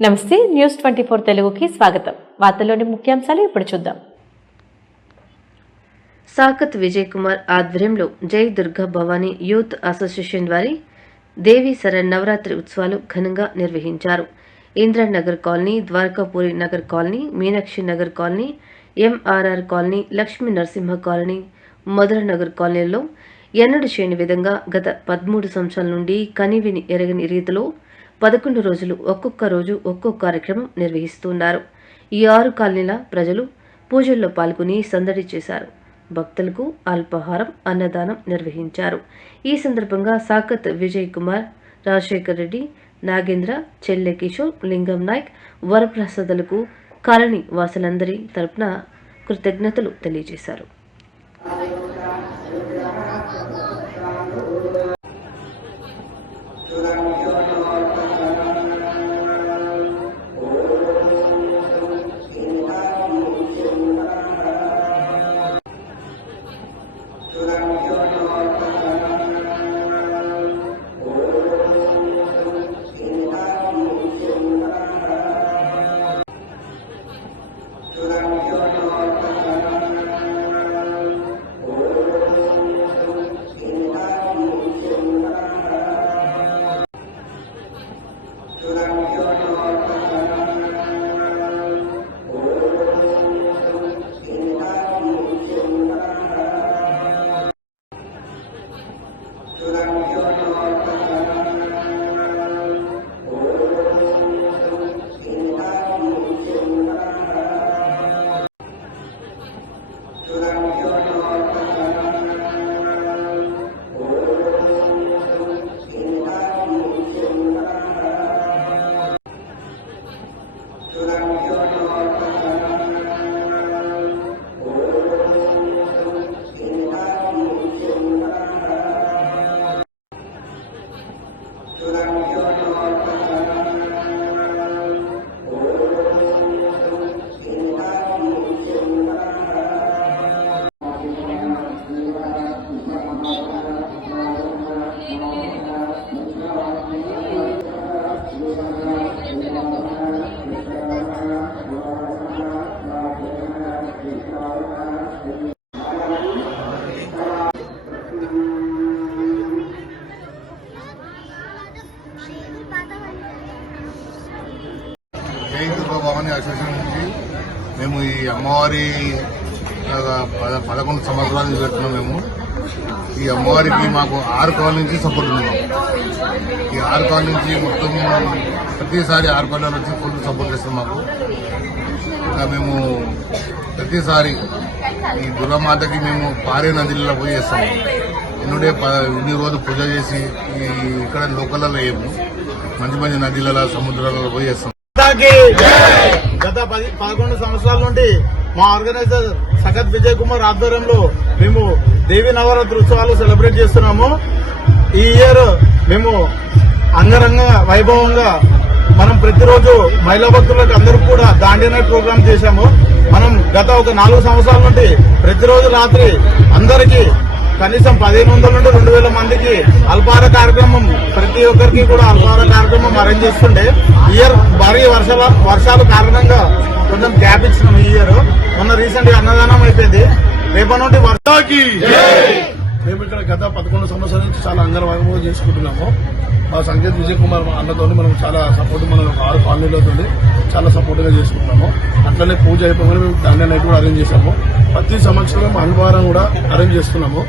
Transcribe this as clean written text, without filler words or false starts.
నమస్తే న్యూస్ 24 తెలుగుకి స్వాగతం. వార్తల్లోని ముఖ్యాంశాలు ఇప్పుడు చూద్దాం. సాకత్ విజయ్ కుమార్ ఆధ్వర్యంలో జై దుర్గా భవానీ యూత్ అసోసియేషన్ వారి దేవి శరణ్ నవరాత్రి ఉత్సవాలు ఘనంగా నిర్వహించారు. Indranagar colony, Dwarakapuri Nagar colony, Meenakshi Nagar colony, MRR colony, Lakshmi Narasimha colony, Madhura Nagar కాలనీల్లో ఎన్నడూ చేయని విధంగా గత 13 సంవత్సరాల నుండి కనివిని ఎరగని రీతిలో 11 రోజులు ఒక్కొక్క రోజు ఒక్కో కార్యక్రమం నిర్వహిస్తున్నారు. ఈ 6 కాలనీల ప్రజలు పూజల్లో పాల్గొని సందడి చేశారు. భక్తులకు అల్పాహారం, అన్నదానం నిర్వహించారు. ఈ సందర్భంగా సాకత్ విజయ్ కుమార్, రాజశేఖర్ రెడ్డి, నాగేంద్ర, చెల్లె కిషోర్, లింగం నాయక్, వరప్రసాదులకు కాలనీ వాసులందరి తరపున కృతజ్ఞతలు తెలియజేశారు. జై దుర్గా భవానీ అసోసియేషన్ నుంచి మేము ఈ అమ్మవారి 11 సంవత్సరాల నుంచి పెడుతున్నాం. మేము ఈ అమ్మవారికి మాకు 6 కాలనీ నుంచి సపోర్ట్ ఉంది. ఈ 6 కాలనీ నుంచి మొత్తం ప్రతిసారి 6 కాలనీ నుంచి ఫుల్ సపోర్ట్ చేస్తాం మాకు. ఇంకా మేము ప్రతిసారి ఈ దుర్గామాతకి మేము పారే నదిలో పోయి చేస్తాము. ఇన్ని రోజులు పూజ చేసి ఇక్కడ లోకల్లో వేయము, మంచి మంచి నదిలలో, సముద్రాలలో పోయి చేస్తాం. గత 11 సంవత్సరాల నుండి మా ఆర్గనైజర్ సకత్ విజయ్ కుమార్ ఆధ్వర్యంలో మేము దేవి నవరాత్రి ఉత్సవాలు సెలబ్రేట్ చేస్తున్నాము. ఈ ఇయర్ మేము అంగరంగ వైభవంగా మనం ప్రతిరోజు మహిళా భక్తులకు అందరూ కూడా దాండియా నైట్ ప్రోగ్రామ్ చేశాము. మనం గత ఒక 4 సంవత్సరాల నుండి ప్రతిరోజు రాత్రి అందరికీ కనీసం 1500 నుండి 2000 మందికి అల్పాహార కార్యక్రమం, ప్రతి ఒక్కరికి కూడా అల్పాహార కార్యక్రమం అరేంజ్ చేస్తుండే. ఇయర్ భారీ వర్షాల కారణంగా కొంచెం గ్యాప్ ఇచ్చినాం. ఈ ఇయర్ మొన్న రీసెంట్ గా అన్నదానం అయిపోయింది. రేపటి నుండి వర్షాకి మేము ఇక్కడ గత 11 సంవత్సరాల నుంచి చాలా అంగరంగంగా చేసుకుంటున్నాము. మా సంకేత్ విజయ్ కుమార్ అన్నతో మనం చాలా సపోర్ట్, మనం 6 కాలనీలతో చాలా సపోర్ట్ గా చేసుకుంటున్నాము. అట్లనే పూజ అయిపోయి దాండియా నైట్ కూడా అరేంజ్ చేశాము. ప్రతి సంవత్సరం అల్పాహారం కూడా అరేంజ్ చేస్తున్నాము.